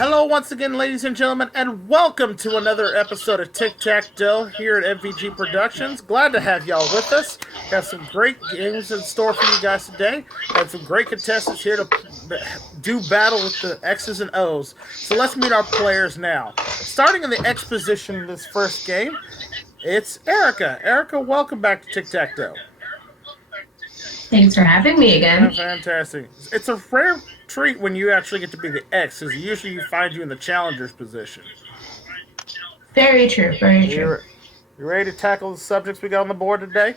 Hello once again, ladies and gentlemen, and welcome to another episode of Tic Tac Dough here at MVG Productions. Glad to have y'all with us. Got some great games in store for you guys today. Got some great contestants here to do battle with the X's and O's. So let's meet our players now. Starting in the X position in this first game, it's Erica. Erica, welcome back to Tic Tac Dough. Thanks for having me again. Fantastic. It's a rare treat when you actually get to be the X, because usually you find you in the challenger's position. Very true, very true. You ready to tackle the subjects we got on the board today?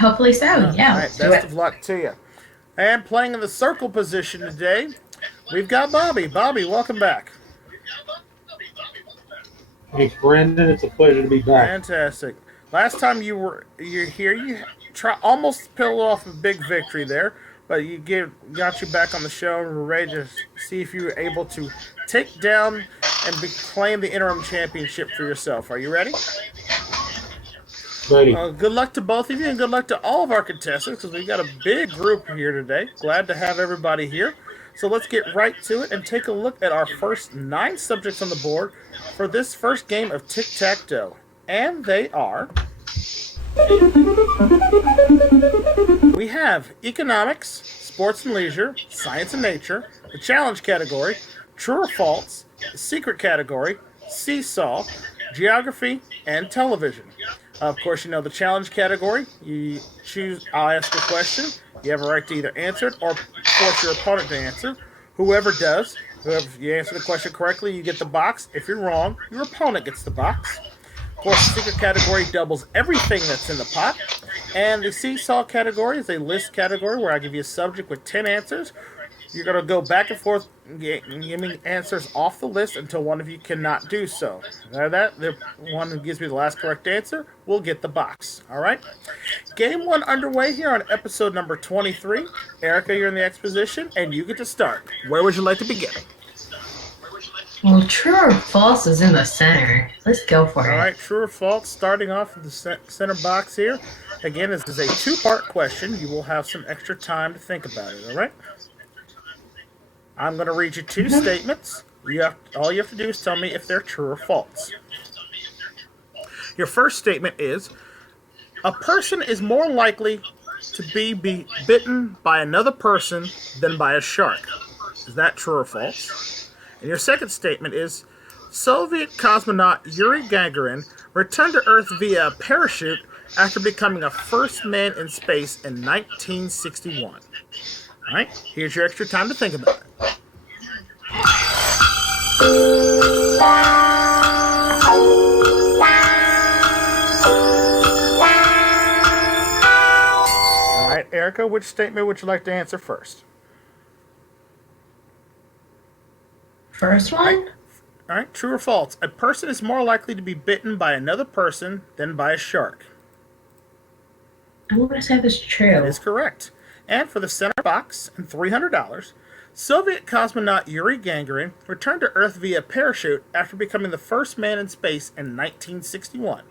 Hopefully so, yeah. All right, best of luck to you. And playing in the circle position today, we've got Bobby. Bobby, welcome back. Thanks, Brandon. It's a pleasure to be back. Fantastic. Last time you're here, you almost pulled off a big victory there, but got you back on the show, and we're ready to see if you were able to take down and claim the interim championship for yourself. Are you ready? Ready. Good luck to both of you, and good luck to all of our contestants, because we've got a big group here today. Glad to have everybody here. So let's get right to it and take a look at our first 9 subjects on the board for this first game of Tic Tac Dough. And they are... We have economics, sports and leisure, science and nature, the challenge category, true or false, the secret category, seesaw, geography, and television. Of course, you know the challenge category. You choose, I'll ask a question. You have a right to either answer it or force your opponent to answer. Whoever you answer the question correctly, you get the box. If you're wrong, your opponent gets the box. Of course, the secret category doubles everything that's in the pot. And the seesaw category is a list category where I give you a subject with 10 answers. You're going to go back and forth giving answers off the list until one of you cannot do so. The one who gives me the last correct answer will get the box. All right? Game 1 underway here on episode number 23. Erica, you're in the X position, and you get to start. Where would you like to begin? Well, true or false is in the center. Let's go for it. All right, true or false, starting off with the center box here. Again, this is a 2-part question. You will have some extra time to think about it, all right? I'm going to read you 2 statements. All you have to do is tell me if they're true or false. Your first statement is, a person is more likely to be bitten by another person than by a shark. Is that true or false? And your second statement is, Soviet cosmonaut Yuri Gagarin returned to Earth via a parachute after becoming a first man in space in 1961. All right, here's your extra time to think about it. All right, Erica, which statement would you like to answer first? First one? All right, true or false? A person is more likely to be bitten by another person than by a shark. I'm going to say this is true. That is correct. And for the center box and $300, Soviet cosmonaut Yuri Gagarin returned to Earth via parachute after becoming the first man in space in 1961.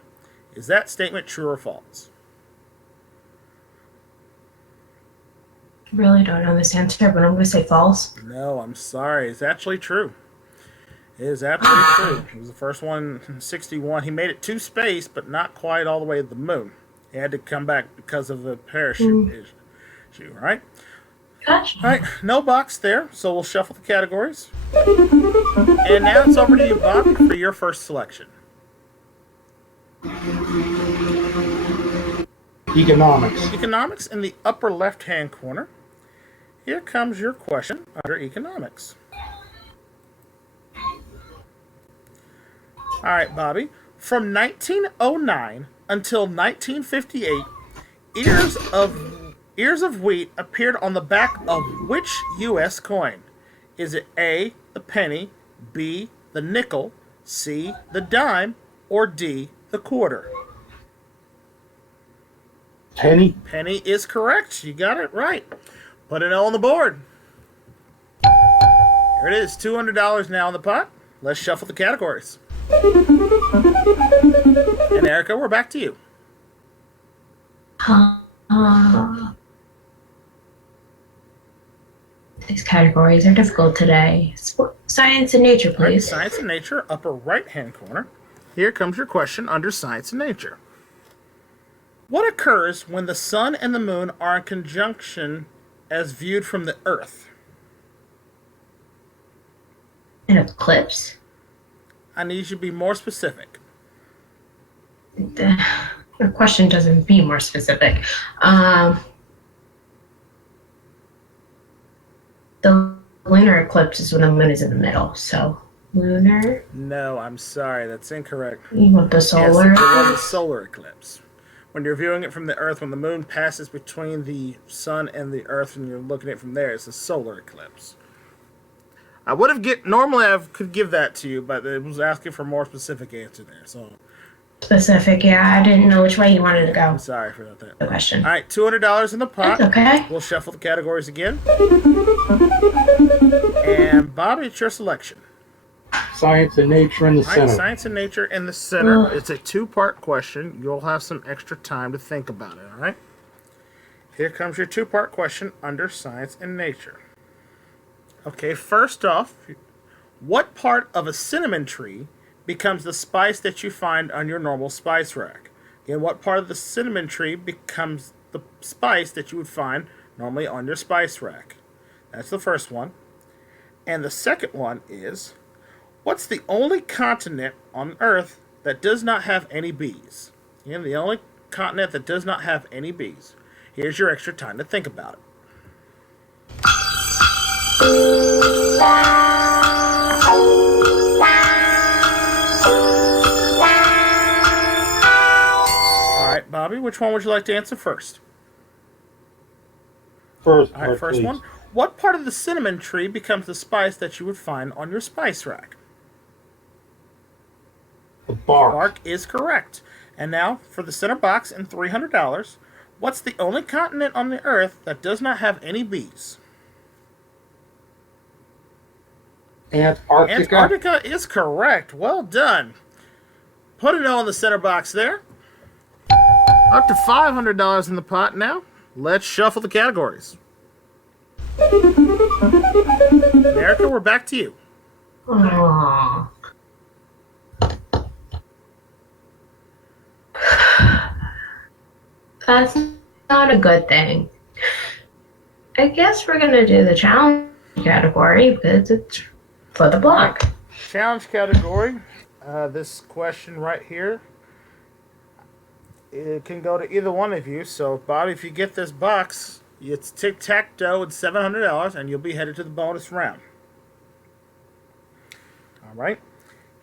Is that statement true or false? I really don't know this answer, but I'm going to say false. No, I'm sorry. It's actually true. It is absolutely true. He was the first one in 61. He made it to space, but not quite all the way to the moon. He had to come back because of the parachute issue, right? Gotcha. All right, no box there, so we'll shuffle the categories. And now it's over to you, Bobby, for your first selection. Economics. Economics in the upper left-hand corner. Here comes your question under economics. All right, Bobby. From 1909 until 1958, ears of wheat appeared on the back of which U.S. coin? Is it A, the penny, B, the nickel, C, the dime, or D, the quarter? Penny. Penny is correct. You got it right. Put an O on the board. Here it is, $200 now in the pot. Let's shuffle the categories. And Erica, we're back to you. These categories are difficult today. Science and nature, All right, please. science and nature, upper right-hand corner. Here comes your question under science and nature. What occurs when the sun and the moon are in conjunction as viewed from the Earth? An eclipse? I need you to be more specific. The question doesn't be more specific. The lunar eclipse is when the moon is in the middle, so lunar? No, I'm sorry, that's incorrect. You want the solar? Yes, it was a solar eclipse. When you're viewing it from the Earth, when the moon passes between the sun and the Earth and you're looking at it from there, it's a solar eclipse. I would have normally I could give that to you, but it was asking for a more specific answer there. So Specific, yeah. I didn't know which way you wanted to go. I'm sorry for that. The question. All right, $200 in the pot. That's okay. We'll shuffle the categories again. And Bobby, it's your selection. Science and nature in the All right, center. science and nature in the center. Ugh. It's a two-part question. You'll have some extra time to think about it, all right? Here comes your two-part question under science and nature. Okay, first off, what part of a cinnamon tree becomes the spice that you find on your normal spice rack? Again, what part of the cinnamon tree becomes the spice that you would find normally on your spice rack? That's the first one. And the second one is, what's the only continent on Earth that does not have any bees? Again, the only continent that does not have any bees. Here's your extra time to think about it. Alright, Bobby, which one would you like to answer first? First Alright, part, first please. one. What part of the cinnamon tree becomes the spice that you would find on your spice rack? The bark. Bark is correct. And now, for the center box and $300, what's the only continent on the Earth that does not have any bees? Antarctica. Antarctica is correct. Well done. Put it on the center box there. Up to $500 in the pot now. Let's shuffle the categories. America, we're back to you. Aww. That's not a good thing. I guess we're gonna do the challenge category because it's for the block. Challenge category. This question right here, it can go to either one of you. So, Bobby, if you get this box, it's Tic Tac Dough at $700, and you'll be headed to the bonus round. All right.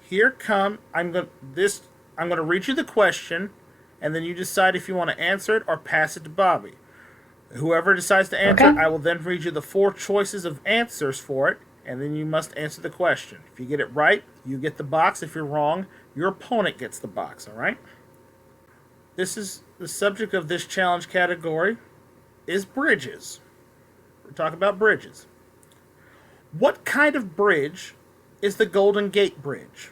Here come. I'm gonna read you the question, and then you decide if you want to answer it or pass it to Bobby. Whoever decides to answer, Okay. I will then read you the 4 choices of answers for it, and then you must answer the question. If you get it right, you get the box. If you're wrong, your opponent gets the box, all right? This is the subject of this challenge category is bridges. We're talking about bridges. What kind of bridge is the Golden Gate Bridge?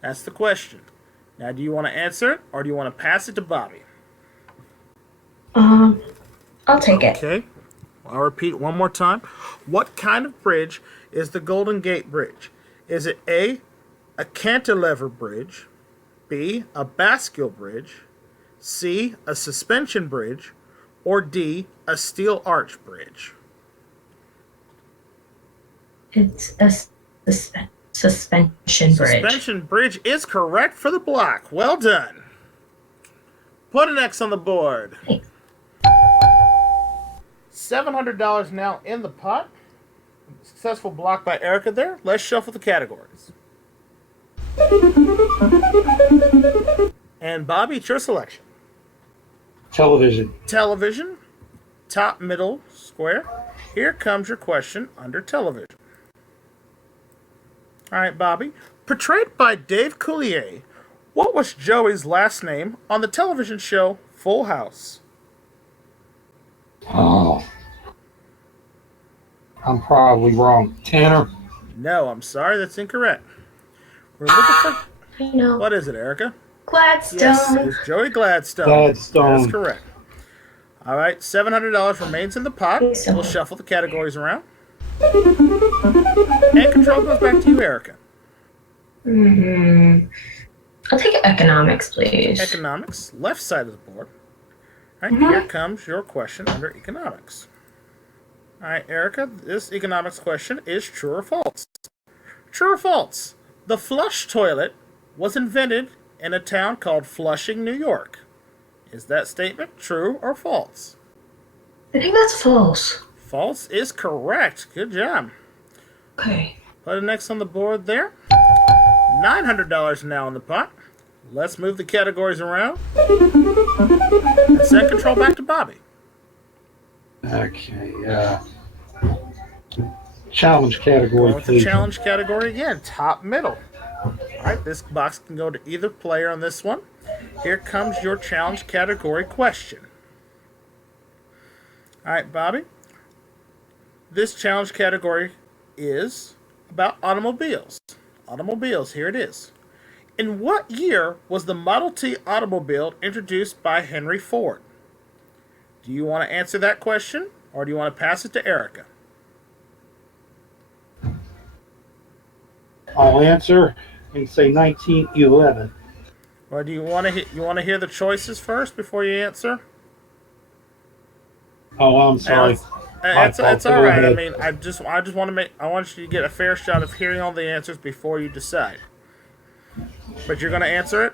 That's the question. Now, do you want to answer it, or do you want to pass it to Bobby? I'll take it. Okay. I'll repeat one more time. What kind of bridge is the Golden Gate Bridge? Is it A, a cantilever bridge, B, a bascule bridge, C, a suspension bridge, or D, a steel arch bridge? It's a suspension bridge. Suspension bridge is correct for the block. Well done. Put an X on the board. Thanks. $700 now in the pot. Successful block by Erica there. Let's shuffle the categories. And Bobby, it's your selection. Television. Television, top middle square. Here comes your question under television. All right, Bobby. Portrayed by Dave Coulier, what was Joey's last name on the television show Full House? Oh. I'm probably wrong. Tanner. No, I'm sorry, that's incorrect. We're looking for... I know. What is it, Erica? Gladstone. Yes, it's Joey Gladstone. Gladstone. That's correct. All right, $700 remains in the pot. Thanks so We'll much. shuffle the categories around. And control goes back to you, Erica. I'll take economics, please. Economics, left side of the board. All right, here comes your question under economics. All right, Erica, this economics question is true or false? True or false? The flush toilet was invented in a town called Flushing, New York. Is that statement true or false? I think that's false. False is correct. Good job. Okay. Put it next on the board there. $900 now in the pot. Let's move the categories around. And send control back to Bobby. Okay. Challenge category, Going with the please. challenge category again. Top middle. Alright, this box can go to either player on this one. Here comes your challenge category question. Alright, Bobby. This challenge category is about automobiles. Automobiles, here it is. In what year was the Model T automobile introduced by Henry Ford? Do you want to answer that question, or do you want to pass it to Erica? I'll answer and say 1911. Or do you want to hear the choices first before you answer? Oh, I'm sorry. It's all Go right. I ahead. mean, I just want to I want you to get a fair shot of hearing all the answers before you decide. But you're going to answer it?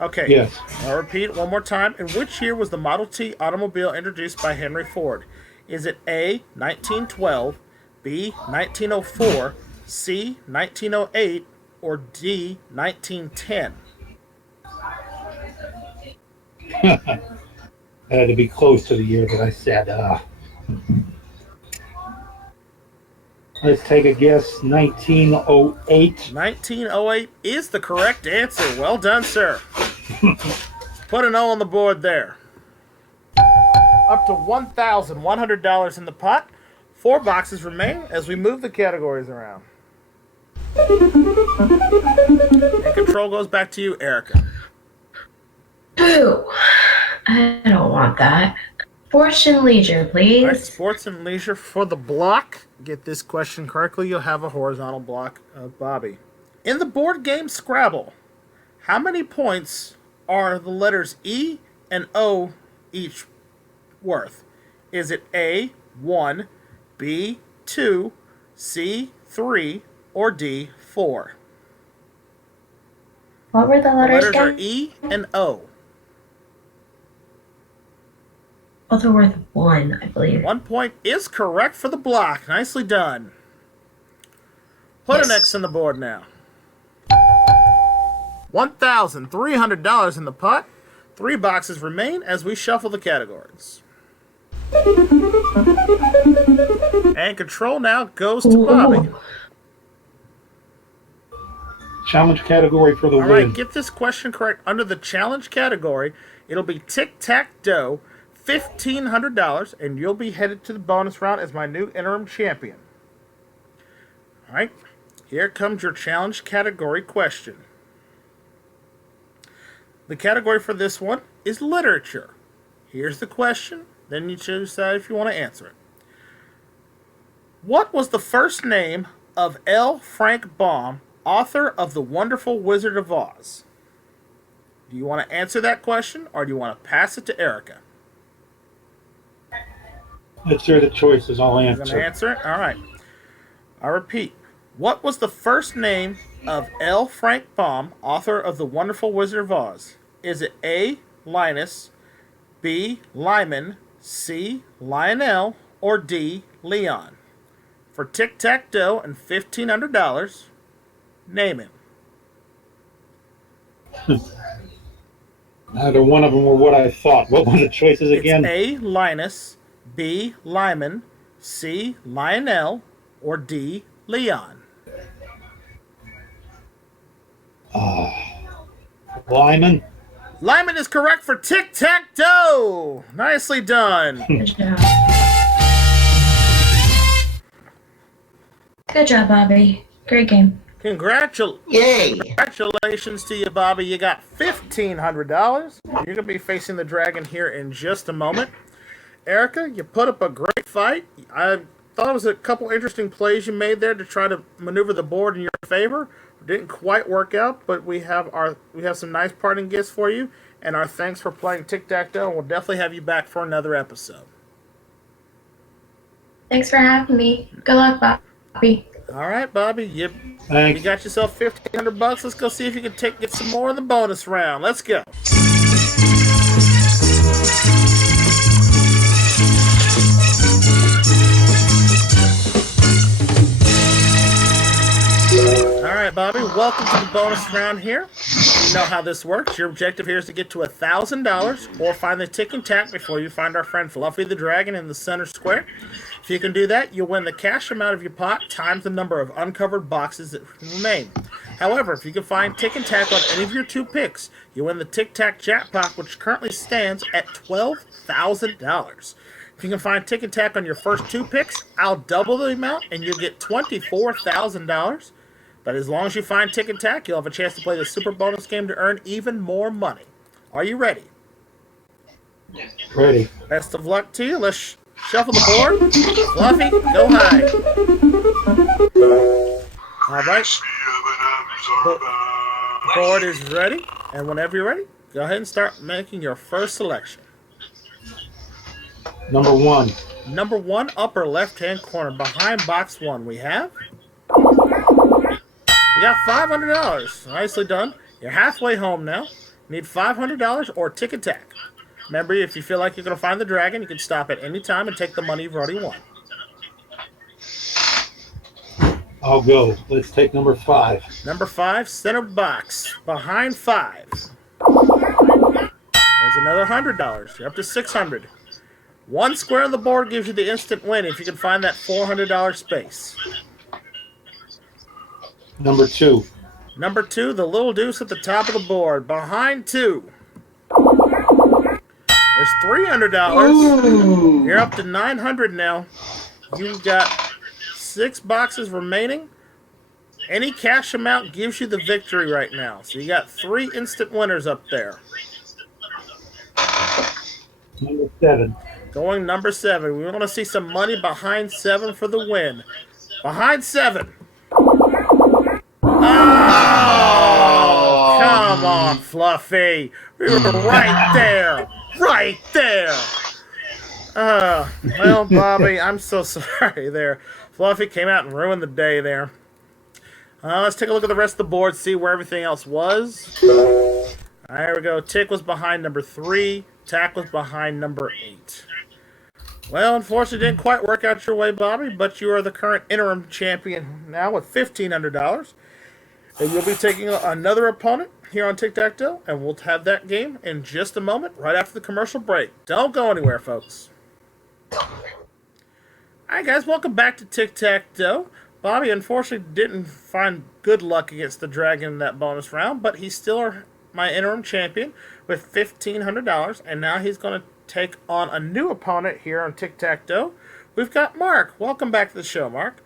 Okay. Yes. I'll repeat it one more time. In which year was the Model T automobile introduced by Henry Ford? Is it A, 1912, B, 1904, C, 1908, or D, 1910? I had to be close to the year that I said. Let's take a guess. 1908. 1908 is the correct answer. Well done, sir. Put an O on the board there. Up to $1,100 in the pot. 4 boxes remain as we move the categories around. And control goes back to you, Erica. Ooh, I don't want that. Sports and leisure, please. All right, sports and leisure for the block. Get this question correctly, you'll have a horizontal block of Bobby. In the board game Scrabble, how many points are the letters E and O each worth? Is it A, 1, B, 2, C, 3, or D, 4? What were the The letters letters are again? E and O. Both are worth 1, I believe. 1 point is correct for the block. Nicely done. Put an Yes. X on the board now. $1,300 in the pot. 3 boxes remain as we shuffle the categories. And control now goes to Bobby. Ooh. Challenge category for the All right, win. get this question correct. Under the challenge category, it'll be Tic Tac Dough, $1,500, and you'll be headed to the bonus round as my new interim champion. All right, here comes your challenge category question. The category for this one is literature. Here's the question, then you decide if you want to answer it. What was the first name of L. Frank Baum, author of The Wonderful Wizard of Oz? Do you want to answer that question, or do you want to pass it to Erica? Let's hear the choices. I'll You're going to answer. answer it? All right. I repeat. What was the first name of L. Frank Baum, author of The Wonderful Wizard of Oz? Is it A, Linus, B, Lyman, C, Lionel, or D, Leon? For Tic Tac Dough and $1,500, name it. Neither one of them were what I thought. What were the choices again? It's A, Linus, B, Lyman, C, Lionel, or D, Leon. Lyman. Lyman is correct for Tic Tac Dough. Nicely done. Good job. Good job, Bobby. Great game. Yay! Congratulations to you, Bobby. You got $1,500. You're going to be facing the dragon here in just a moment. Erica, you put up a great fight. I thought it was a couple interesting plays you made there to try to maneuver the board in your favor. Didn't quite work out, but we have some nice parting gifts for you, and our thanks for playing Tic Tac Dough. We'll definitely have you back for another episode. Thanks for having me. Good luck, Bobby. All right, Bobby, you Thanks. got yourself $1,500. Let's go see if you can get some more in the bonus round. Let's go. All right, Bobby, welcome to the bonus round here. You know how this works. Your objective here is to get to $1,000 or find the Tic and Tac before you find our friend Fluffy the Dragon in the center square. If you can do that, you'll win the cash amount of your pot times the number of uncovered boxes that remain. However, if you can find Tic and Tac on any of your two picks, you win the Tic Tac jackpot, which currently stands at $12,000. If you can find Tic and Tac on your first two picks, I'll double the amount and you'll get $24,000. But as long as you find Tic and Tac, you'll have a chance to play the super bonus game to earn even more money. Are you ready? Ready. Best of luck to you. Let's shuffle the board. Fluffy, go high. All right. Board is ready. And whenever you're ready, go ahead and start making your first selection. Number 1. Number 1, upper left-hand corner. Behind box 1, we have... You got $500. Nicely done. You're halfway home now. Need $500 or Tic and Tac. Remember, if you feel like you're going to find the dragon, you can stop at any time and take the money you've already won. I'll go. Let's take number 5. Number 5, center box. Behind 5. There's another $100. You're up to $600. One square on the board gives you the instant win if you can find that $400 space. Number 2. Number 2, the little deuce at the top of the board. Behind 2. There's $300. Ooh. You're up to $900 now. You've got 6 boxes remaining. Any cash amount gives you the victory right now. So you got 3 instant winners up there. Number 7. Going number 7. We want to see some money behind 7 for the win. Behind 7. Oh, come on, Fluffy. We were right there. Right there. Well, Bobby, I'm so sorry there. Fluffy came out and ruined the day there. Let's take a look at the rest of the board, see where everything else was. There we go. Tic was behind number 3. Tac was behind number 8. Well, unfortunately, it didn't quite work out your way, Bobby, but you are the current interim champion now with $1,500. And you'll be taking another opponent here on Tic Tac Dough, and we'll have that game in just a moment, right after the commercial break. Don't go anywhere, folks. Alright, guys, welcome back to Tic Tac Dough. Bobby, unfortunately, didn't find good luck against the dragon in that bonus round, but he's still my interim champion with $1,500, and now he's going to take on a new opponent here on Tic Tac Dough. We've got Mark. Welcome back to the show, Mark.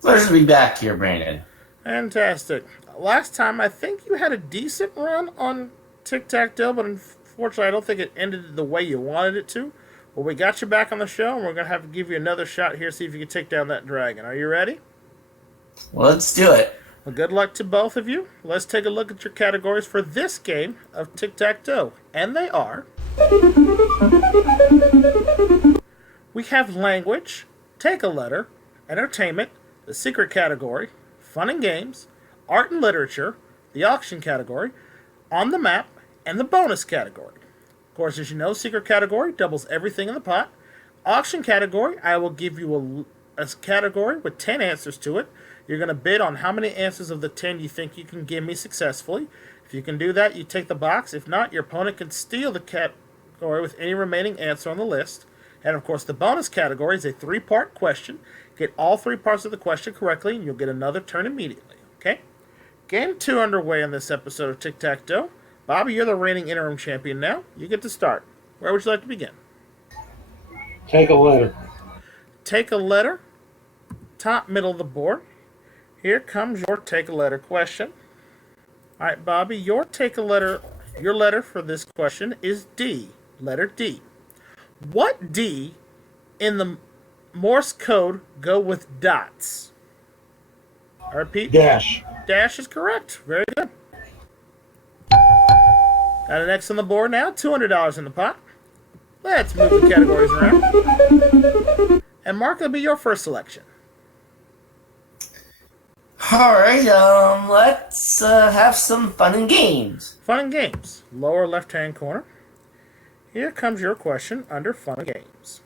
Pleasure to be back here, Brandon. Fantastic. Last time, I think you had a decent run on Tic Tac Dough, but unfortunately, I don't think it ended the way you wanted it to. Well, we got you back on the show, and we're going to have to give you another shot here, see if you can take down that dragon. Are you ready? Well, let's do it. Well, good luck to both of you. Let's take a look at your categories for this game of Tic Tac Dough. And they are... We have language, take a letter, entertainment, the secret category, fun and games, art and literature, the auction category, on the map, and the bonus category. Of course, as you know, secret category doubles everything in the pot. Auction category, I will give you a category with 10 answers to it. You're going to bid on how many answers of the 10 you think you can give me successfully. If you can do that, you take the box. If not, your opponent can steal the category with any remaining answer on the list. And of course, the bonus category is a 3-part question. Get all 3 parts of the question correctly, and you'll get another turn immediately. Okay? Game 2 underway in this episode of Tic Tac Dough. Bobby, you're the reigning interim champion now. You get to start. Where would you like to begin? Take a letter. Take a letter. Top, middle of the board. Here comes your take a letter question. All right, Bobby, your letter for this question is D. Letter D. What D in the Morse code go with dots? I repeat. Dash. Dash is correct. Very good. Got an X on the board now. $200 in the pot. Let's move the categories around. And Mark, that'll be your first selection. Alright, let's have some fun and games. Fun and games. Lower left-hand corner. Here comes your question under fun and games.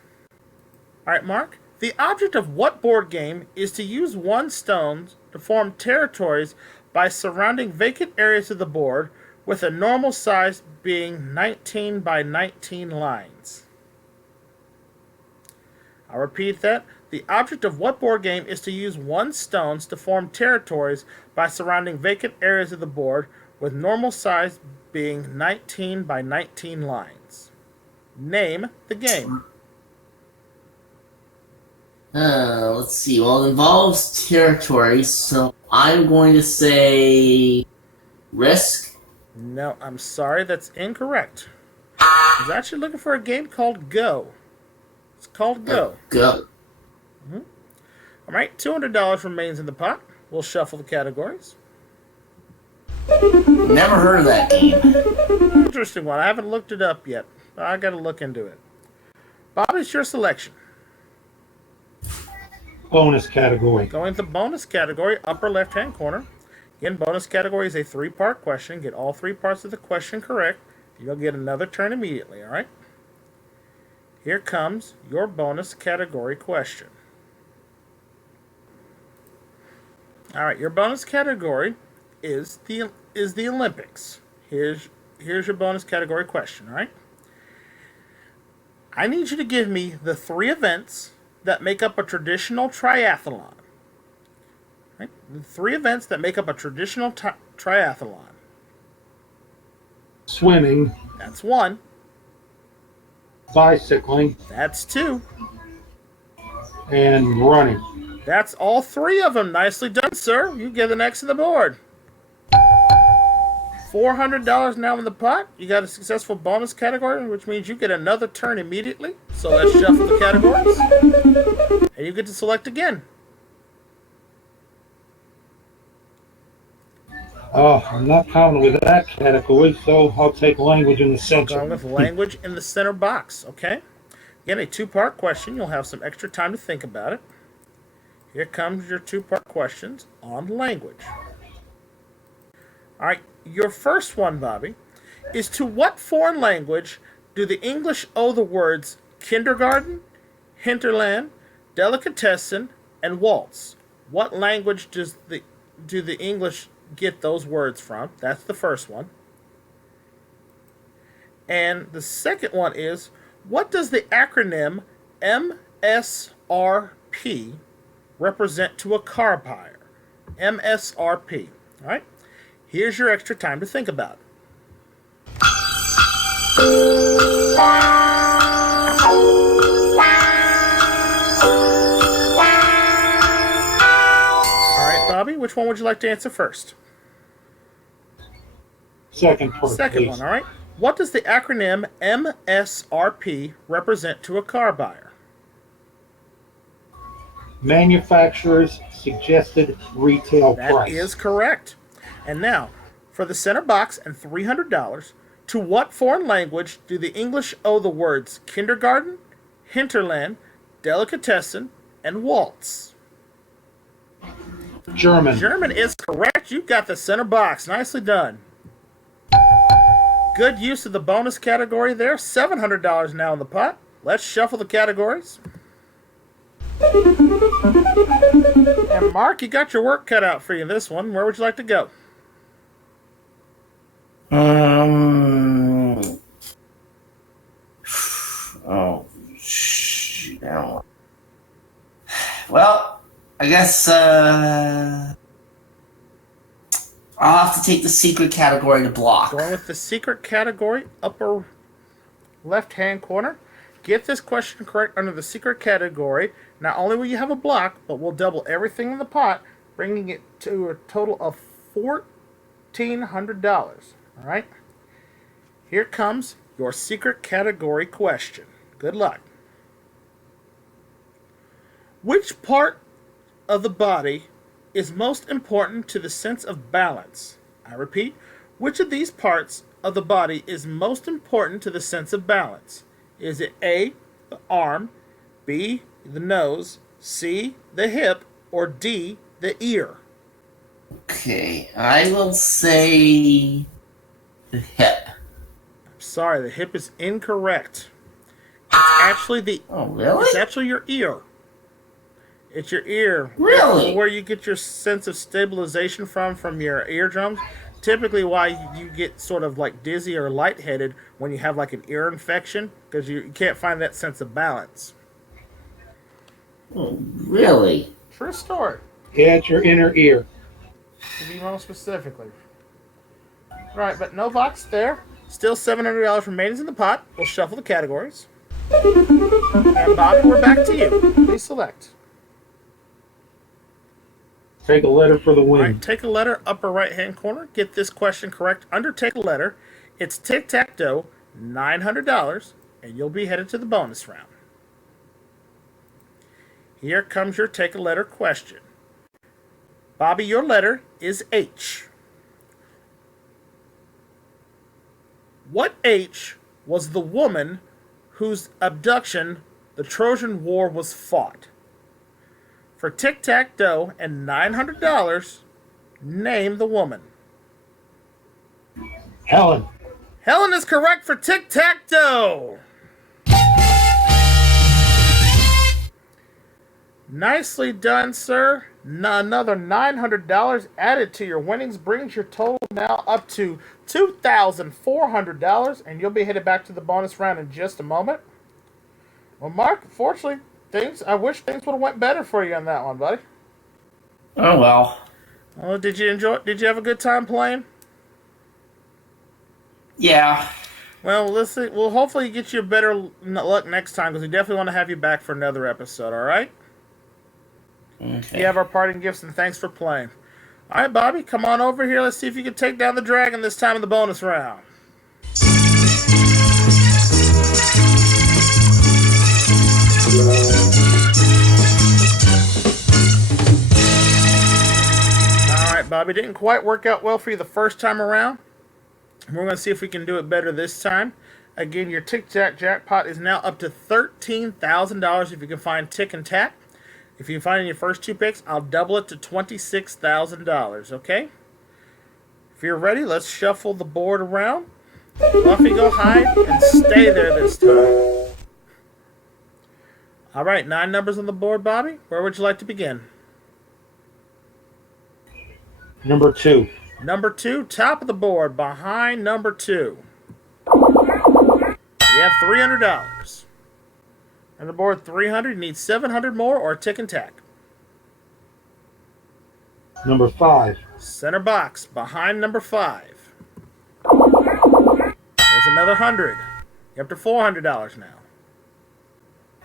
All right, Mark. The object of what board game is to use one stone to form territories by surrounding vacant areas of the board with a normal size being 19 by 19 lines? I'll repeat that. The object of what board game is to use one stones to form territories by surrounding vacant areas of the board with normal size being 19 by 19 lines? Name the game. Let's see. Well, it involves territories, so I'm going to say Risk. No, I'm sorry, that's incorrect. I was actually looking for a game called Go. It's called Go. Go. All right, $200 remains in the pot. We'll shuffle the categories. Never heard of that game. Interesting one. I haven't looked it up yet. I got to look into it. Bob, it's your selection. Bonus category. Going to the bonus category, upper left-hand corner. Again, bonus category is a three-part question. Get all three parts of the question correct. You'll get another turn immediately, all right? Here comes your bonus category question. All right, your bonus category is the Olympics. Here's your bonus category question, all right? I need you to give me the three events that make up a traditional triathlon. Right? The three events that make up a traditional triathlon. Swimming. That's one. Bicycling. That's two. And running. That's all three of them. Nicely done, sir. You get the next on the board. $400 now in the pot. You got a successful bonus category, which means you get another turn immediately. So let's shuffle the categories. And you get to select again. Oh, I'm not counting with that category, so I'll take language in the center. Going with language in the center box, okay? Again, a two-part question. You'll have some extra time to think about it. Here comes your two-part questions on language. All right, your first one, Bobby, is to what foreign language do the English owe the words kindergarten, hinterland, delicatessen, and waltz? What language do the English get those words from? That's the first one. And the second one is, what does the acronym MSRP represent to a car buyer? MSRP. All right? Here's your extra time to think about it. All right, Bobby, which one would you like to answer first? Second part, Second please. one, all right. What does the acronym MSRP represent to a car buyer? Manufacturer's suggested retail price. That is correct. And now, for the center box and $300, to what foreign language do the English owe the words kindergarten, hinterland, delicatessen, and waltz? German. German is correct. You got the center box. Nicely done. Good use of the bonus category there. $700 now in the pot. Let's shuffle the categories. And Mark, you got your work cut out for you in this one. Where would you like to go? Oh, shoot. I don't know. Well, I guess, I'll have to take the secret category to block. Going with the secret category, upper left-hand corner. Get this question correct under the secret category. Not only will you have a block, but we'll double everything in the pot bringing it to a total of $1,400. All right? Here comes your secret category question. Good luck. Which part of the body is most important to the sense of balance? I repeat, which of these parts of the body is most important to the sense of balance? Is it A, the arm, B, the nose, C, the hip, or D, the ear? Okay, I will say the hip. Sorry, the hip is incorrect. It's actually Oh, really? It's actually your ear. It's your ear. Really? Where you get your sense of stabilization from your eardrums. Typically why you get sort of like dizzy or lightheaded when you have like an ear infection, because you can't find that sense of balance. Oh, really? True story, Yeah, it's your inner ear. to be more specifically. Right, but no box there. Still $700 remaining in the pot. We'll shuffle the categories. And Bobby, we're back to you. Please select. Take a letter for the All win. right, take a letter, upper right-hand corner. Get this question correct. Under take a letter, it's Tic Tac Dough, $900, and you'll be headed to the bonus round. Here comes your take a letter question. Bobby, your letter is H. What H was the woman whose abduction the Trojan War was fought? For Tic Tac Dough and $900, name the woman. Helen. Helen is correct for Tic Tac Dough. Nicely done, sir. Another $900 added to your winnings brings your total now up to $2,400, and you'll be headed back to the bonus round in just a moment. Well, Mark, unfortunately, I wish things would have went better for you on that one, buddy. Oh, well. Oh, did you enjoy? Did you have a good time playing? Yeah. Well, let's see. Well, hopefully, get you better luck next time, because we definitely want to have you back for another episode. All right? Okay. You have our parting gifts, and thanks for playing. All right, Bobby, come on over here. Let's see if you can take down the dragon this time in the bonus round. All right, Bobby, didn't quite work out well for you the first time around. We're going to see if we can do it better this time. Again, your Tic Tac jackpot is now up to $13,000 if you can find Tic and Tac. If you can find in your first two picks, I'll double it to $26,000, okay? If you're ready, let's shuffle the board around. Fluffy, go hide and stay there this time. All right, 9 numbers on the board, Bobby. Where would you like to begin? Number 2. Number 2, top of the board, behind number 2. You have $300. On the board, 300. You need 700 more or Tic and Tac. Number 5. Center box, behind number 5. There's another 100. You're up to $400 now.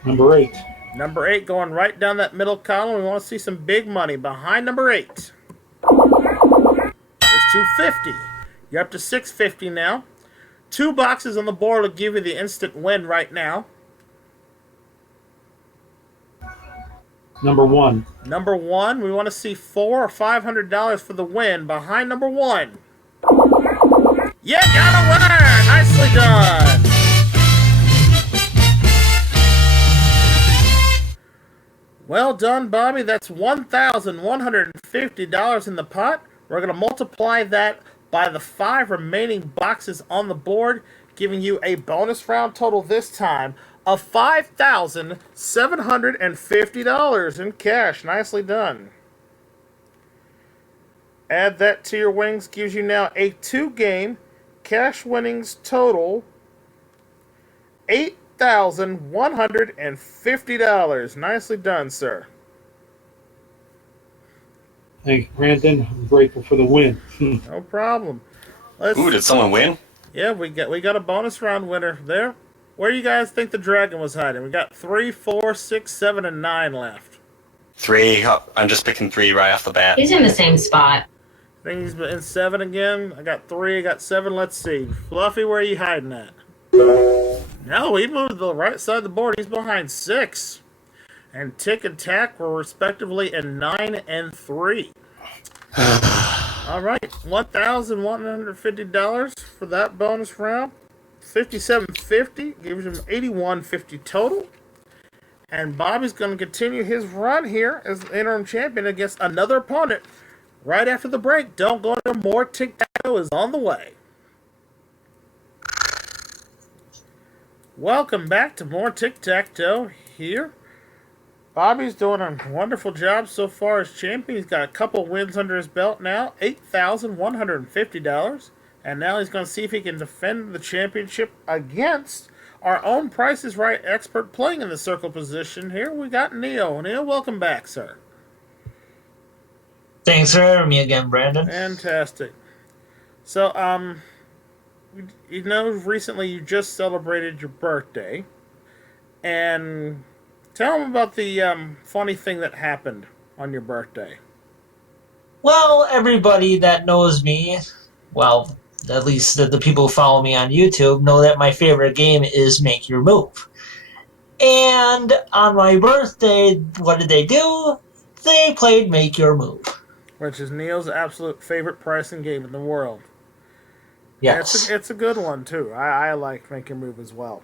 Number 8. Number 8 going right down that middle column. We want to see some big money behind number 8. There's 250. You're up to 650 now. 2 boxes on the board will give you the instant win right now. Number 1. Number 1, we want to see $400 or $500 for the win behind number 1. You got a winner! Nicely done! Well done, Bobby. That's $1,150 in the pot. We're going to multiply that by the 5 remaining boxes on the board, giving you a bonus round total this time of $5,750 in cash. Nicely done. Add that to your winnings, gives you now a 2-game cash winnings total $8,150. Nicely done, sir. Thanks, Brandon. I'm grateful for the win. No problem. Ooh, did someone win? Yeah, we got a bonus round winner there. Where do you guys think the dragon was hiding? We got 3, 4, 6, 7, and 9 left. 3. I'm just picking 3 right off the bat. He's in the same spot. I think he's in 7 again. I got 3, I got 7. Let's see. Fluffy, where are you hiding at? No, he moved to the right side of the board. He's behind 6. And Tic and Tac were respectively in 9 and 3. All right, $1,150 for that bonus round. $57.50 gives him $81.50 total. And Bobby's going to continue his run here as the interim champion against another opponent right after the break. Don't go anywhere. More Tic Tac Dough is on the way. Welcome back to more Tic Tac Dough here. Bobby's doing a wonderful job so far as champion. He's got a couple wins under his belt now, $8,150. And now he's going to see if he can defend the championship against our own Price is Right expert playing in the circle position here. We got Neil. Neil, welcome back, sir. Thanks for having me again, Brandon. Fantastic. So, you know, recently you just celebrated your birthday. And tell them about the funny thing that happened on your birthday. Well, everybody that knows me, well, at least the people who follow me on YouTube, know that my favorite game is Make Your Move. And on my birthday, what did they do? They played Make Your Move. Which is Neil's absolute favorite pricing game in the world. Yes. It's a good one, too. I like Make Your Move as well.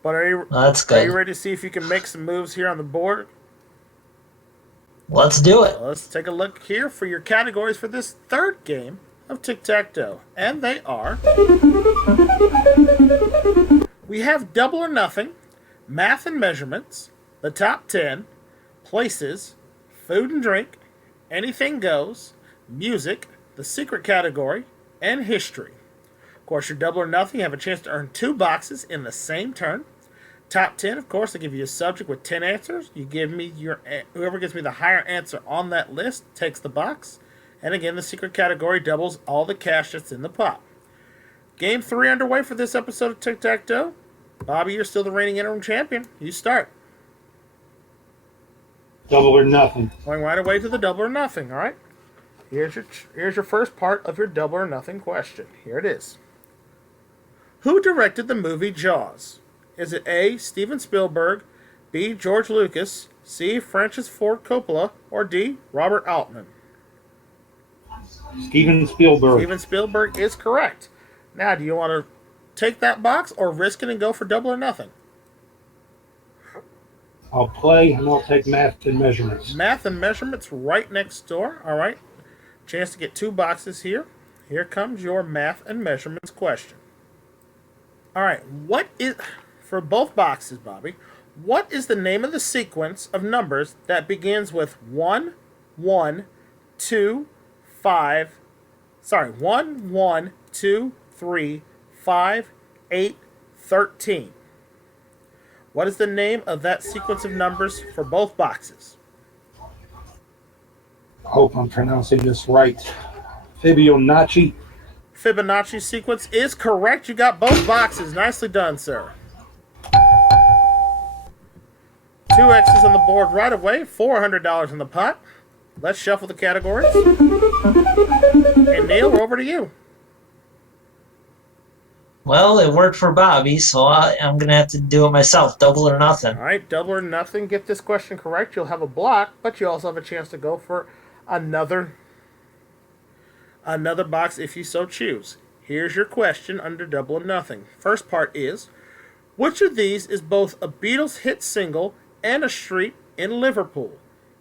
But That's good. Are you ready to see if you can make some moves here on the board? Let's do it. Let's take a look here for your categories for this third game of Tic Tac Dough. And they are... We have Double or Nothing, Math and Measurements, the Top 10, Places, Food and Drink, Anything Goes, Music, the Secret category, and History. Of course, your Double or Nothing, you have a chance to earn 2 boxes in the same turn. Top 10, of course, I give you a subject with 10 answers. You give me whoever gives me the higher answer on that list takes the box. And again, the secret category doubles all the cash that's in the pot. Game 3 underway for this episode of Tic Tac Dough. Bobby, you're still the reigning interim champion. You start. Double or Nothing. Going right away to the Double or Nothing, all right? Here's your first part of your Double or Nothing question. Here it is. Who directed the movie Jaws? Is it A, Steven Spielberg, B, George Lucas, C, Francis Ford Coppola, or D, Robert Altman? Steven Spielberg. Steven Spielberg is correct. Now, do you want to take that box or risk it and go for Double or Nothing? I'll play and I'll take Math and Measurements. Math and Measurements right next door. All right. Chance to get 2 boxes here. Here comes your Math and Measurements question. All right. For both boxes, Bobby, what is the name of the sequence of numbers that begins with 1, 1, 2, 5, 1, 1, 2, 3, 5, 8, 13. What is the name of that sequence of numbers for both boxes? I hope I'm pronouncing this right. Fibonacci. Fibonacci sequence is correct. You got both boxes. Nicely done, sir. 2 X's on the board right away. $400 in the pot. Let's shuffle the categories. And Neil, we're over to you. Well, it worked for Bobby, so I'm going to have to do it myself. Double or Nothing. All right, Double or Nothing. Get this question correct. You'll have a block, but you also have a chance to go for another box if you so choose. Here's your question under Double or Nothing. First part is, which of these is both a Beatles hit single and a street in Liverpool?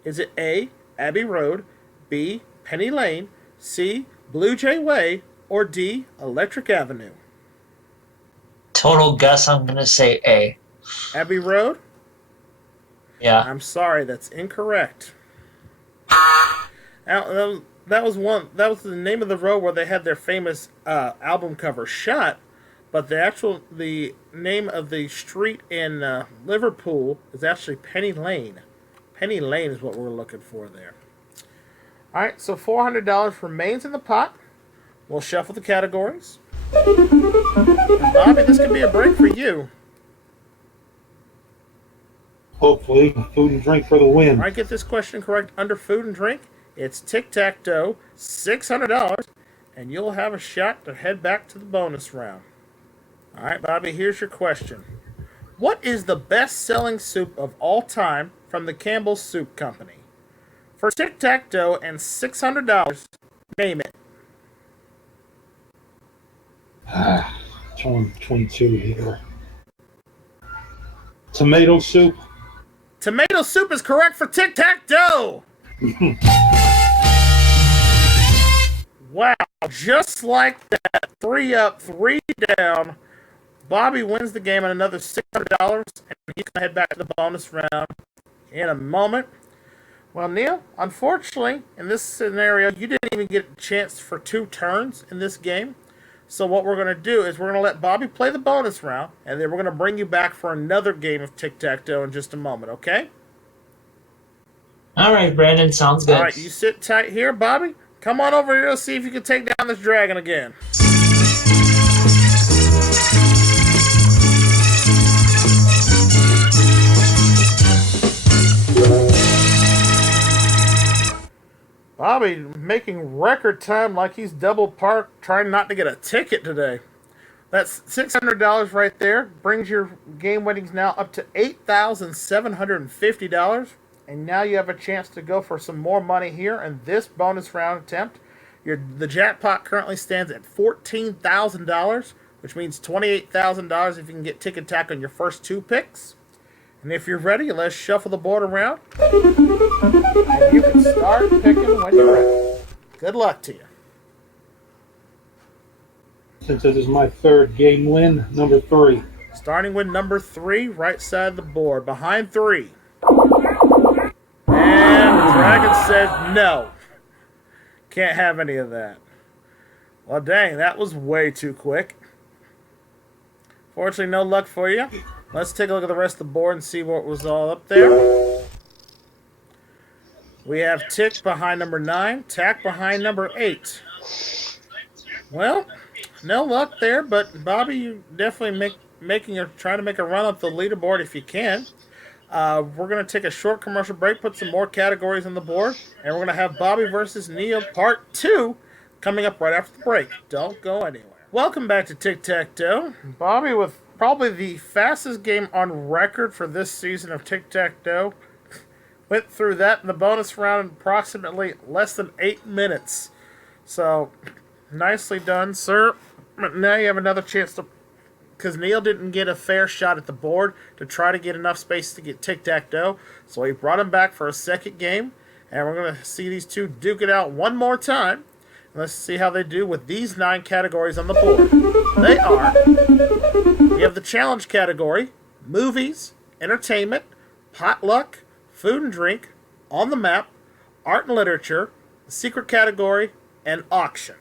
Is it A, Abbey Road, B, Penny Lane, C, Blue Jay Way, or D, Electric Avenue? Total guess, I'm going to say A. Abbey Road? Yeah. I'm sorry, that's incorrect. Now, that was the name of the road where they had their famous album cover shot, but the name of the street in Liverpool is actually Penny Lane. Penny Lane is what we're looking for there. All right, so $400 remains in the pot. We'll shuffle the categories. And Bobby, this could be a break for you. Hopefully, food and drink for the win. All right, get this question correct. Under food and drink, it's Tic Tac Dough, $600, and you'll have a shot to head back to the bonus round. All right, Bobby, here's your question. What is the best-selling soup of all time from the Campbell's Soup Company? For Tic Tac Dough and $600, name it. Torn between two here. Tomato soup. Tomato soup is correct for Tic Tac Dough. Wow, just like that, 3 up, 3 down. Bobby wins the game on another $600, and he's going to head back to the bonus round in a moment. Well, Neil, unfortunately, in this scenario, you didn't even get a chance for 2 turns in this game. So what we're going to do is we're going to let Bobby play the bonus round, and then we're going to bring you back for another game of Tic-Tac-Toe in just a moment, okay? All right, Brandon, sounds good. All right, you sit tight here, Bobby. Come on over here, let's see if you can take down this dragon again. Bobby making record time like he's double parked, trying not to get a ticket today. That's $600 right there. Brings your game winnings now up to $8,750. And now you have a chance to go for some more money here in this bonus round attempt. The jackpot currently stands at $14,000, which means $28,000 if you can get Tic and Tac on your first 2 picks. And if you're ready, let's shuffle the board around. And you can start picking when you're ready. Good luck to you. Since this is my 3rd game win, number 3. Starting with number 3, right side of the board. Behind 3. And the dragon says no. Can't have any of that. Well, dang, that was way too quick. Fortunately, no luck for you. Let's take a look at the rest of the board and see what was all up there. We have Tic behind number 9, Tac behind number 8. Well, no luck there, but Bobby, you definitely trying to make a run up the leaderboard if you can. We're going to take a short commercial break, put some more categories on the board, and we're going to have Bobby versus Neil Part 2 coming up right after the break. Don't go anywhere. Welcome back to Tic-Tac-Toe. Bobby with probably the fastest game on record for this season of Tic-Tac-Toe. Went through that in the bonus round in approximately less than 8 minutes. So, nicely done, sir. Now you have another chance to... Because Neil didn't get a fair shot at the board to try to get enough space to get Tic-Tac-Toe. So he brought him back for a second game. And we're going to see these two duke it out one more time. Let's see how they do with these 9 categories on the board. They are... We have the challenge category, movies, entertainment, potluck, food and drink, on the map, art and literature, the secret category, and auction.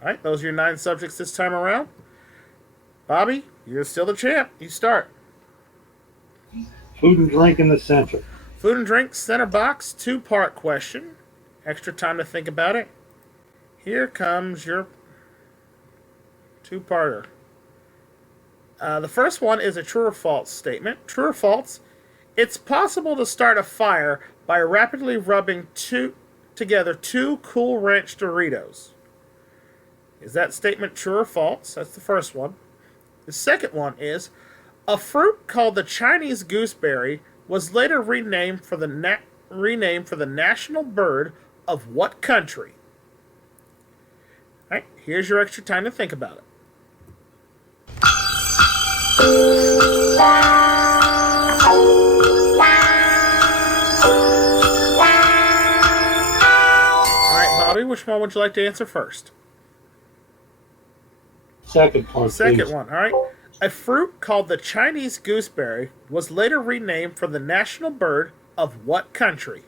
All right, those are your 9 subjects this time around. Bobby, you're still the champ. You start. Food and drink in the center. Food and drink, center box, 2-part question. Extra time to think about it. Here comes your 2-parter. The first one is a true or false statement. True or false? It's possible to start a fire by rapidly rubbing together 2 Cool Ranch Doritos. Is that statement true or false? That's the first one. The second one is, a fruit called the Chinese gooseberry was later renamed for the national bird of what country? All right, here's your extra time to think about it. Alright, Bobby, which one would you like to answer first? Second part, Second please. one, alright. A fruit called the Chinese gooseberry was later renamed for the national bird of what country?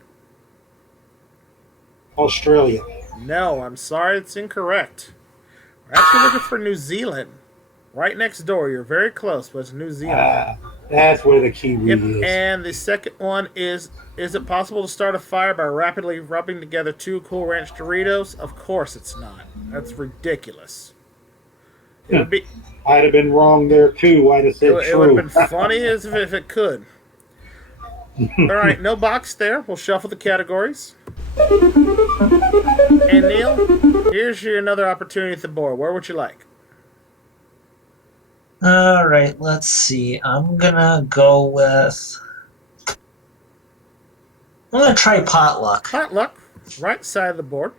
Australia. No, I'm sorry, it's incorrect. We're actually looking for New Zealand. Right next door. You're very close, but it's New Zealand. That's where the kiwi is. And the second one is it possible to start a fire by rapidly rubbing together 2 Cool Ranch Doritos? Of course it's not. That's ridiculous. It would be... I'd have been wrong there, too. I'd have said It true. would have been funny as if it could. All right, no box there. We'll shuffle the categories. And Neil, here's your another opportunity at the board. Where would you like? All right, let's see. I'm gonna go with. I'm gonna try potluck. Potluck, right side of the board.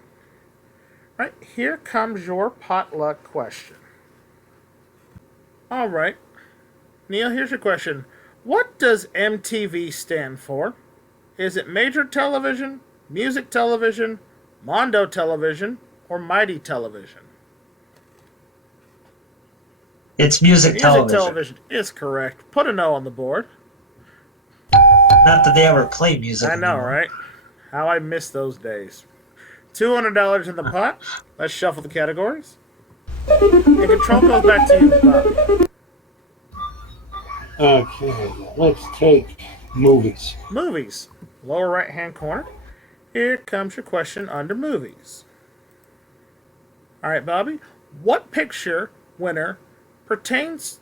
Right, here comes your potluck question. All right. Neil, here's your question. What does MTV stand for? Is it Major Television, Music Television, Mondo Television, or Mighty Television? It's music television. Television is correct. Put an O on the board. Not that they ever play music. I know, anymore. right? How I miss those days. $200 in the pot. Let's shuffle the categories. And control goes back to you, Bobby. Okay, let's take movies. Movies. Lower right-hand corner. Here comes your question under movies. All right, Bobby. What picture winner pertains...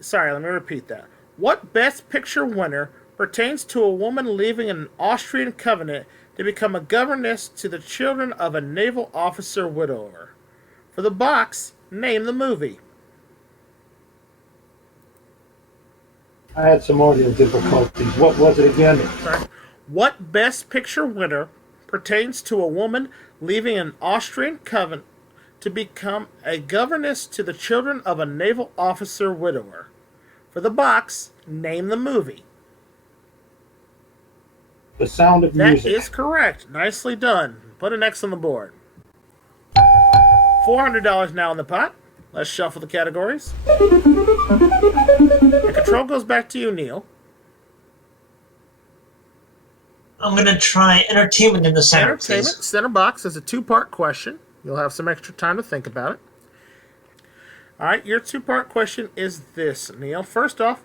Sorry, let me repeat that. What Best Picture winner pertains to a woman leaving an Austrian covenant to become a governess to the children of a naval officer widower? For the box, name the movie. I had some audio difficulties. What was it again? Sorry. What Best Picture winner pertains to a woman leaving an Austrian covenant to become a governess to the children of a naval officer widower? For the box, name the movie. The Sound of That Music. is correct. Nicely done. Put an X on the board. $400 now in the pot. Let's shuffle the categories. And control goes back to you, Neil. I'm gonna try entertainment in the center. Entertainment, Please. center box is a two-part question. You'll have some extra time to think about it. All right, your two-part question is this, Neil. First off,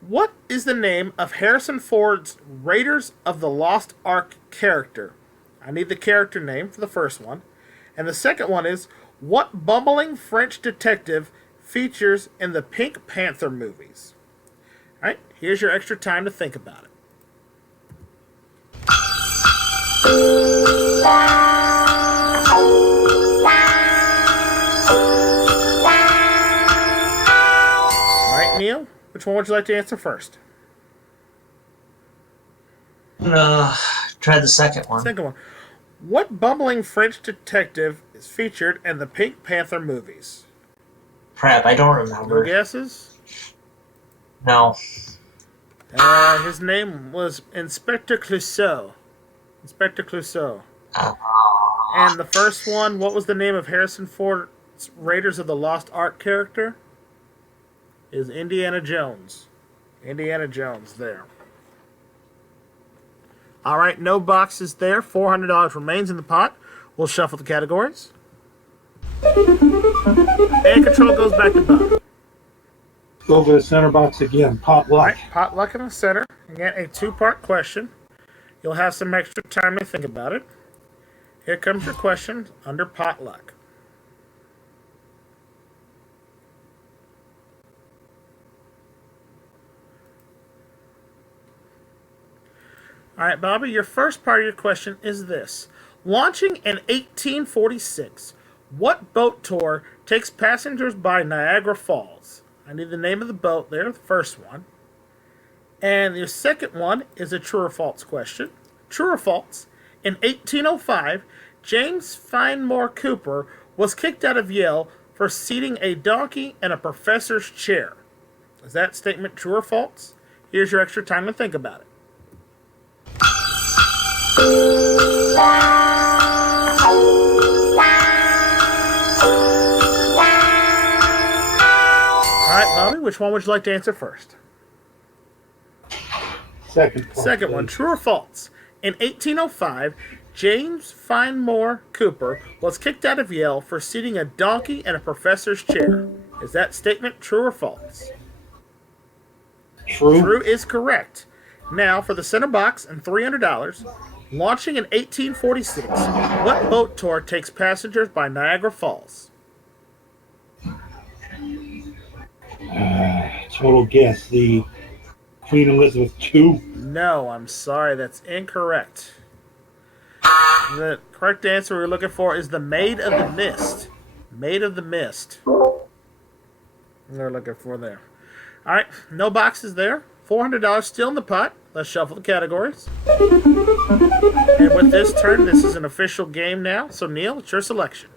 what is the name of Harrison Ford's Raiders of the Lost Ark character? I need the character name for the first one. And the second one is, what bumbling French detective features in the Pink Panther movies? All right, here's your extra time to think about it. All right, Neil, which one would you like to answer first? I'm gonna try the second one. Second one. What bumbling French detective is featured in the Pink Panther movies? Crap, I don't No remember. guesses? No. His name was Inspector Clouseau. Inspector Clouseau. And the first one, what was the name of Harrison Ford's Raiders of the Lost Ark character? Is Indiana Jones. Indiana Jones there. All right, no boxes there. $400 remains in the pot. We'll shuffle the categories. And control goes back to Bob. Go to the center box again. Potluck. All right, potluck in the center. Again, a two-part question. You'll have some extra time to think about it. Here comes your question under potluck. All right, Bobby, your first part of your question is this. Launching in 1846, what boat tour takes passengers by Niagara Falls? I need the name of the boat there, the first one. And your second one is a true or false question. True or false? In 1805, James Fenimore Cooper was kicked out of Yale for seating a donkey in a professor's chair. Is that statement true or false? Here's your extra time to think about it. Alright, Bobby, which one would you like to answer first? Second part, Second one, please. true or false? In 1805, James Fenimore Cooper was kicked out of Yale for seating a donkey in a professor's chair. Is that statement true or false? True. True is correct. Now, for the center box and $300, launching in 1846, what boat tour takes passengers by Niagara Falls? Total guess. The Queen Elizabeth II. No, I'm sorry, that's incorrect. The correct answer we're looking for is the Maid of the Mist. Maid of the Mist. We're looking for there. All right, no boxes there. $400 still in the pot. Let's shuffle the categories. And with this turn, this is an official game now. So, Neil, it's your selection.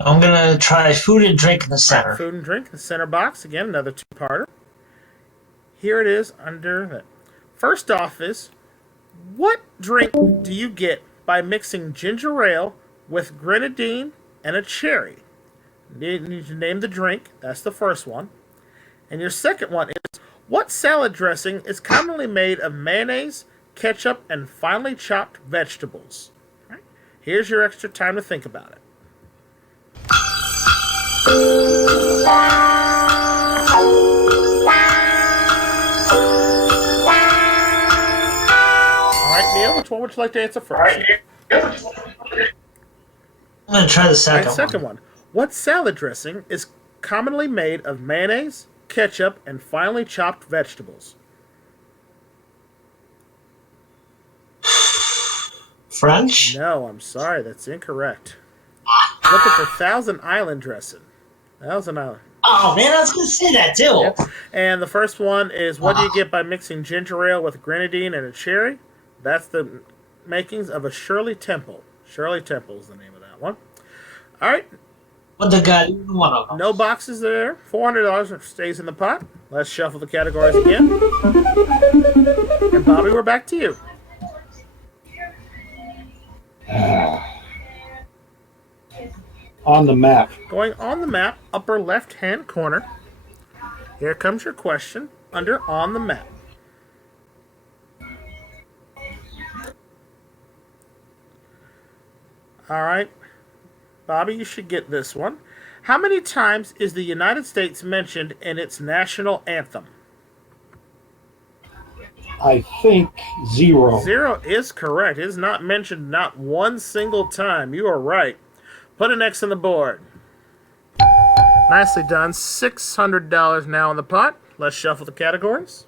I'm going to try food and drink in the center. Food and drink in the center box. Again, another two-parter. Here it is under that. First off is, what drink do you get by mixing ginger ale with grenadine and a cherry? You need to name the drink. That's the first one. And your second one is, what salad dressing is commonly made of mayonnaise, ketchup, and finely chopped vegetables? All right. Here's your extra time to think about it. All right, Neil, which one would you like to answer first? I'm going to try the second one. What salad dressing is commonly made of mayonnaise, ketchup, and finely chopped vegetables? French? No, I'm sorry, that's incorrect. Look at the Thousand Island dressing. Thousand Island. Oh, man, I was going to say that, too. Yep. And the first one is, what do you get by mixing ginger ale with grenadine and a cherry? That's the makings of a Shirley Temple. Shirley Temple is the name of that one. All right. What the guy? One of them. No boxes there. $400 stays in the pot. Let's shuffle the categories again. And Bobby, we're back to you. On the map. Going on the map, upper left-hand corner. Here comes your question under on the map. All right. Bobby, you should get this one. How many times is the United States mentioned in its national anthem? I think 0. 0 is correct. It is not mentioned not one single time. You are right. Put an X on the board. Nicely done. $600 now in the pot. Let's shuffle the categories.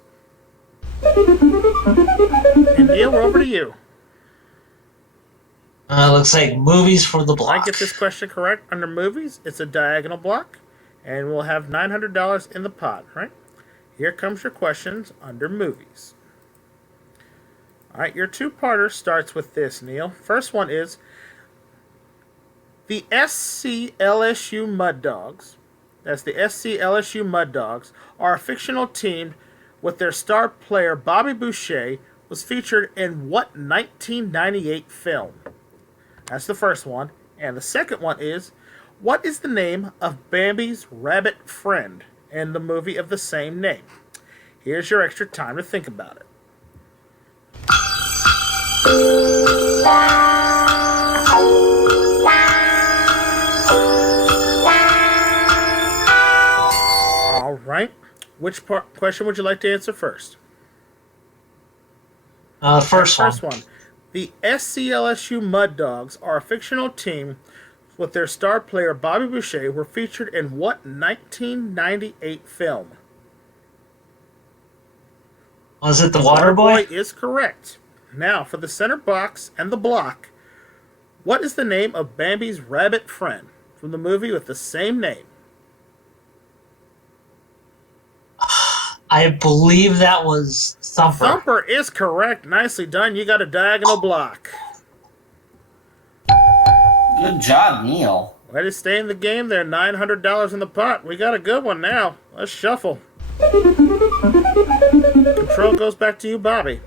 And Neil, we're over to you. Looks like movies for the block. I get this question correct under movies. It's a diagonal block. And we'll have $900 in the pot, right? Here comes your questions under movies. All right, your two-parter starts with this, Neil. First one is, the SCLSU Mud Dogs, that's the SCLSU Mud Dogs, are a fictional team with their star player Bobby Boucher was featured in what 1998 film? That's the first one. And the second one is, what is the name of Bambi's rabbit friend in the movie of the same name? Here's your extra time to think about it. All right. Which question would you like to answer first? First one. The SCLSU Mud Dogs are a fictional team with their star player Bobby Boucher were featured in what 1998 film? Was it The Waterboy? Is correct. Now, for the center box and the block, what is the name of Bambi's rabbit friend from the movie with the same name? I believe that was Thumper. Thumper is correct. Nicely done. You got a diagonal block. Good job, Neil. Way to stay in the game there. $900 in the pot. We got a good one now. Let's shuffle. Control goes back to you, Bobby.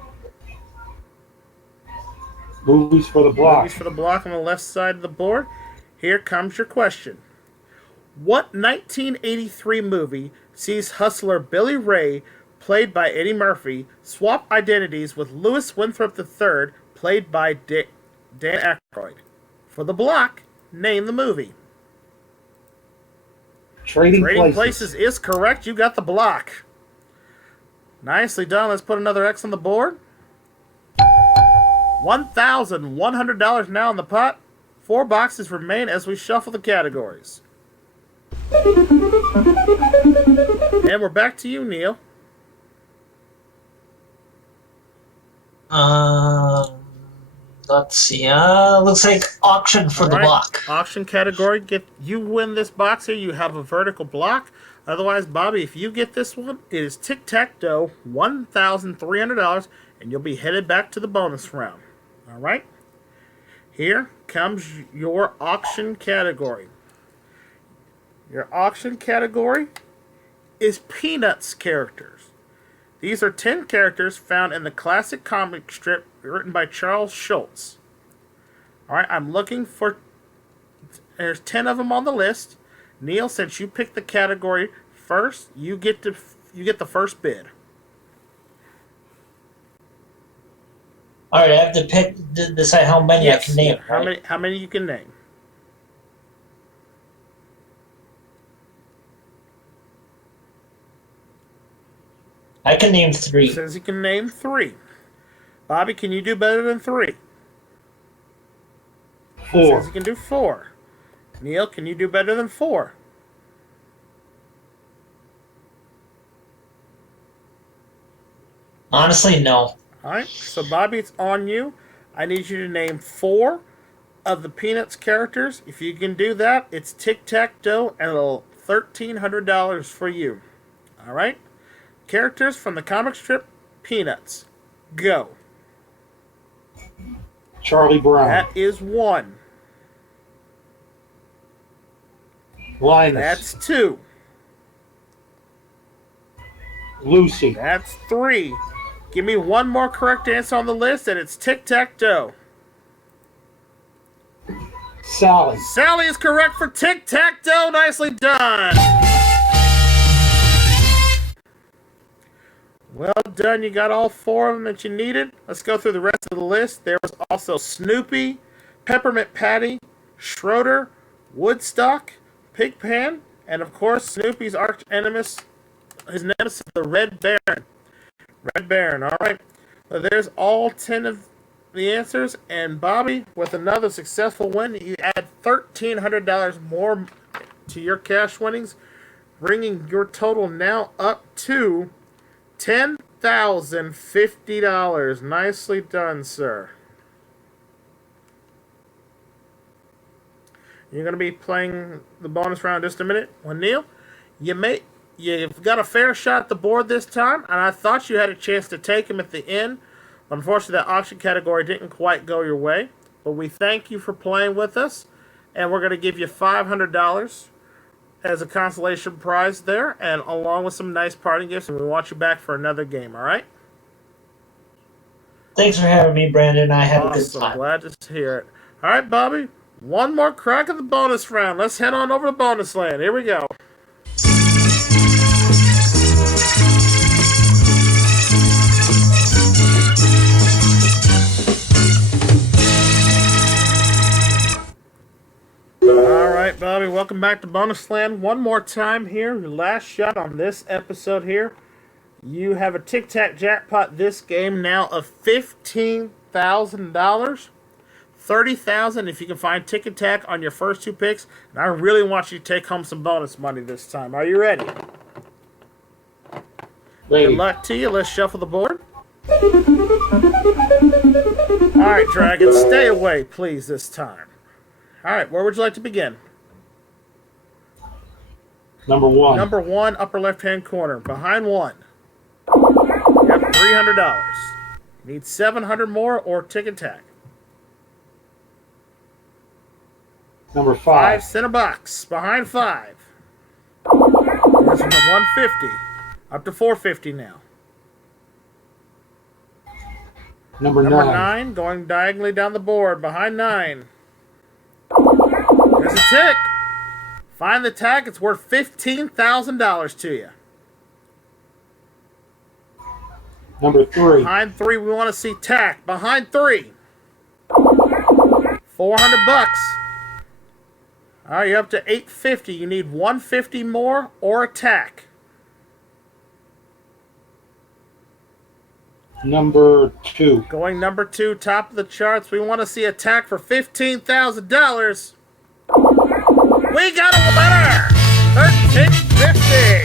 Movies for the block. Movies for the block on the left side of the board. Here comes your question. What 1983 movie sees hustler Billy Ray, played by Eddie Murphy, swap identities with Louis Winthrop III, played by Dan Aykroyd? For the block, name the movie. Trading Places is correct. You got the block. Nicely done. Let's put another X on the board. $1,100 now in the pot. 4 boxes remain as we shuffle the categories. And we're back to you, Neil. Let's see. Looks like auction for All the right. block. Auction category. You win this box here. You have a vertical block. Otherwise, Bobby, if you get this one, it is Tic Tac Dough, $1,300, and you'll be headed back to the bonus round. All right. Here comes your auction category. Your auction category is Peanuts characters. These are 10 characters found in the classic comic strip written by Charles Schulz. Alright, I'm looking for... There's 10 of them on the list. Neil, since you picked the category first, you get the first bid. Alright, I have to decide how many I can name. Right? How many you can name? I can name 3. Says he can name 3. Bobby, can you do better than 3? 4. Says he can do 4. Neil, can you do better than 4? Honestly, no. Alright, so Bobby, it's on you. I need you to name 4 of the Peanuts characters. If you can do that, it's Tic Tac Dough and it'll $1,300 for you. Alright? Characters from the comic strip Peanuts. Go. Charlie Brown. That is 1. Linus. That's 2. Lucy. That's 3. Give me one more correct answer on the list, and it's Tic Tac Dough. Sally. Sally is correct for Tic Tac Dough. Nicely done. Well done. You got all 4 of them that you needed. Let's go through the rest of the list. There was also Snoopy, Peppermint Patty, Schroeder, Woodstock, Pigpen, and of course Snoopy's arch nemesis, his nemesis, the Red Baron. Red Baron, all right. Well, there's all 10 of the answers, and Bobby, with another successful win, you add $1,300 more to your cash winnings, bringing your total now up to $10,050. Nicely done, sir. You're going to be playing the bonus round in just a minute. Well, Neil, you've got a fair shot at the board this time, and I thought you had a chance to take him at the end. Unfortunately, that auction category didn't quite go your way. But we thank you for playing with us, and we're going to give you $500 as a consolation prize there, and along with some nice parting gifts, and we want you back for another game, all right? Thanks for having me, Brandon. I had a good Awesome. time. Glad to hear it. All right, Bobby, one more crack at the bonus round. Let's head on over to bonus land. Here we go. All right, Bobby, welcome back to Bonus Land. One more time here, your last shot on this episode here. You have a Tic Tac jackpot this game now of $15,000. $30,000 if you can find Tic Tac on your first 2 picks. And I really want you to take home some bonus money this time. Are you ready? Ready. Good luck to you. Let's shuffle the board. All right, Dragon, stay away, please, this time. All right, where would you like to begin? Number 1. Number 1, upper left-hand corner. Behind 1. You have $300. Need 700 more or Tic Tac. Number 5 5. center box. Behind 5. There's 150. Up to 450 now. Number 9. 9, going diagonally down the board. Behind 9. There's a tick. Find the tag. It's worth $15,000 to you. Number 3. Behind 3, we want to see tack. Behind 3. $400. All right, you're up to $850. You need $150 more or a tack. Number 2. Going number 2, top of the charts. We want to see a tack for $15,000. We got a winner! $1350.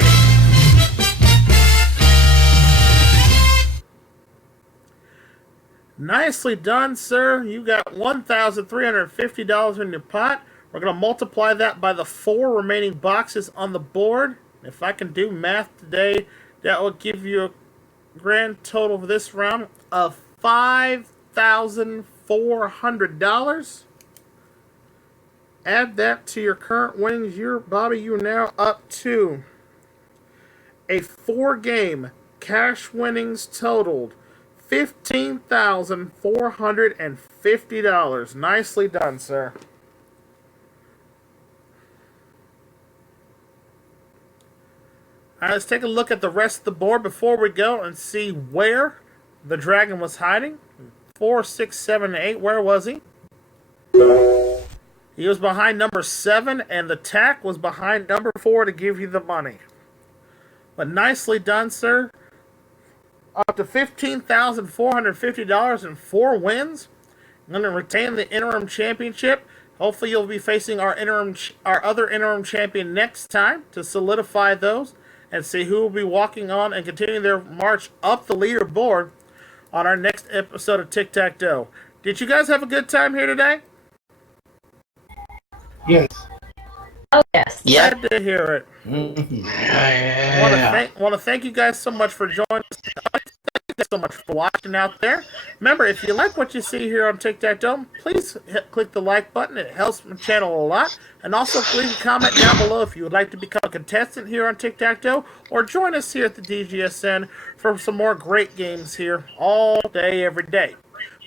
Nicely done, sir. You got $1,350 in your pot. We're going to multiply that by the 4 remaining boxes on the board. If I can do math today, that will give you a grand total for this round of $5,400. Add that to your current winnings. Bobby, you're now up to a 4-game cash winnings totaled $15,450. Nicely done, sir. All right, let's take a look at the rest of the board before we go and see where the dragon was hiding. 4, 6, 7, 8. Where was he? He was behind number 7, and the tack was behind number 4 to give you the money. But nicely done, sir. Up to $15,450 and 4 wins. I'm going to retain the interim championship. Hopefully you'll be facing our other interim champion next time to solidify those and see who will be walking on and continuing their march up the leaderboard on our next episode of Tic Tac Dough. Did you guys have a good time here today? Yes. Oh, yes. Yeah. Glad to hear it. I want to thank you guys so much for joining us. Thank you guys so much for watching out there. Remember, if you like what you see here on Tic Tac Dough, please click the like button. It helps my channel a lot. And also, leave a comment down below if you would like to become a contestant here on Tic Tac Dough, or join us here at the DGSN for some more great games here all day, every day.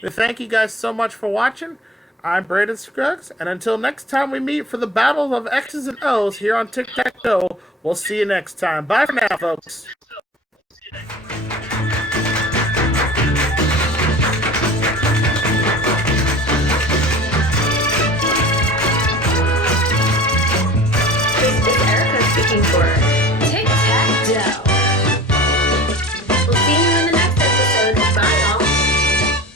We thank you guys so much for watching. I'm Braden Scruggs, and until next time we meet for the battle of X's and O's here on Tic Tac Dough, we'll see you next time. Bye for now, folks. This is Erica speaking for